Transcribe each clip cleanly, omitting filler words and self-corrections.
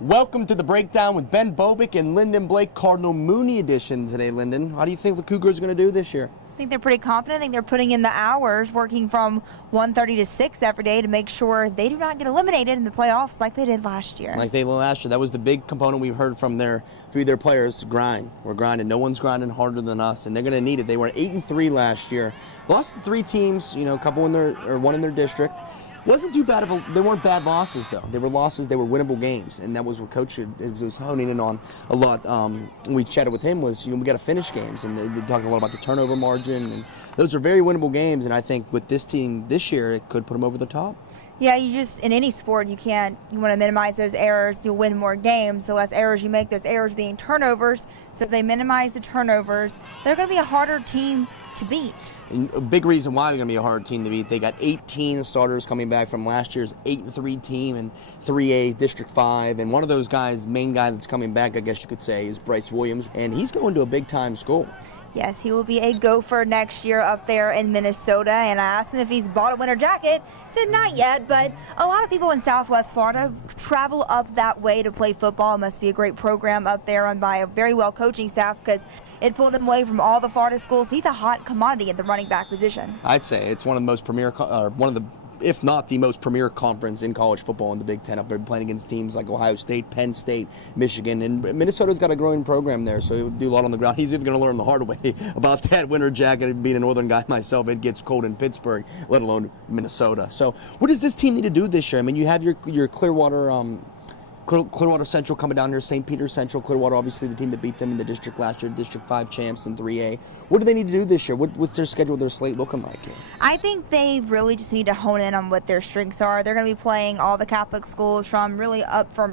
Welcome to the Breakdown with Ben Bobick and Lyndon Blake, Cardinal Mooney edition today, Lyndon. How do you think the Cougars are going to do this year? I think they're pretty confident. I think they're putting in the hours, working from 1:30 to 6 every day to make sure they do not get eliminated in the playoffs like they did last year. Like they did last year. That was the big component we heard from their players. Grind. We're grinding. No one's grinding harder than us, and they're going to need it. They were 8-3 last year. Lost to 3 teams, a couple one in their district. Wasn't too bad they weren't bad losses though. They were losses, they were winnable games, and that was what Coach was honing in on a lot. When we chatted with him we got to finish games, and they talked a lot about the turnover margin, and those are very winnable games. And I think with this team this year, it could put them over the top. Yeah, in any sport, you want to minimize those errors. You'll win more games. The less errors you make, those errors being turnovers. So if they minimize the turnovers, they're going to be a harder team to beat. And a big reason why they're going to be a hard team to beat. They got 18 starters coming back from last year's 8-3 team in 3A District 5. And one of those guys, main guy that's coming back, I guess you could say, is Bryce Williams. And he's going to a big-time school. Yes, he will be a Gopher next year up there in Minnesota. And I asked him if he's bought a winter jacket. He said not yet, but a lot of people in Southwest Florida travel up that way to play football. It must be a great program up there run by a very well coaching staff, because it pulled him away from all the Florida schools. He's a hot commodity at the running back position. I'd say it's one of the most premier, if not the most premier conference in college football in the Big Ten. Up there playing against teams like Ohio State, Penn State, Michigan, and Minnesota's got a growing program there, so he'll do a lot on the ground. He's either going to learn the hard way about that winter jacket. Being a northern guy myself, it gets cold in Pittsburgh, let alone Minnesota. So what does this team need to do this year? I mean, you have your Clearwater Central coming down here, St. Peter Central. Clearwater, obviously the team that beat them in the district last year, District 5 champs in 3A. What do they need to do this year? What's their schedule, their slate looking like? I think they really just need to hone in on what their strengths are. They're going to be playing all the Catholic schools from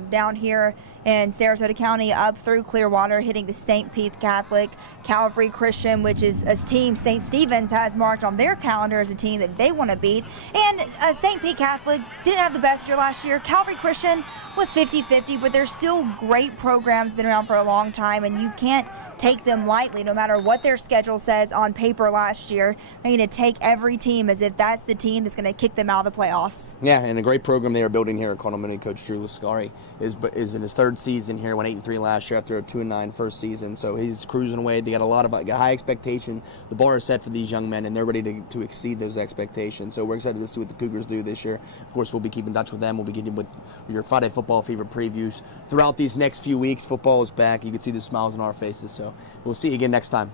down here in Sarasota County up through Clearwater, hitting the St. Pete Catholic, Calvary Christian, which is a team St. Stephen's has marked on their calendar as a team that they want to beat. And St. Pete Catholic didn't have the best year last year. Calvary Christian was 50-50, but they're still great programs, been around for a long time, and you can't take them lightly no matter what their schedule says on paper last year. They're going to take every team as if that's the team that's going to kick them out of the playoffs. Yeah, and a great program they are building here at Cardinal Mooney. Coach Drew Lascari is in his 3rd season here, went 8-3 last year after a 2-9 first season, so he's cruising away. They got got high expectation. The bar is set for these young men, and they're ready to exceed those expectations. So we're excited to see what the Cougars do this year. Of course, we'll be keeping in touch with them. We'll be getting with your Friday Football Fever previews throughout these next few weeks. Football is back. You can see the smiles on our faces, so we'll see you again next time.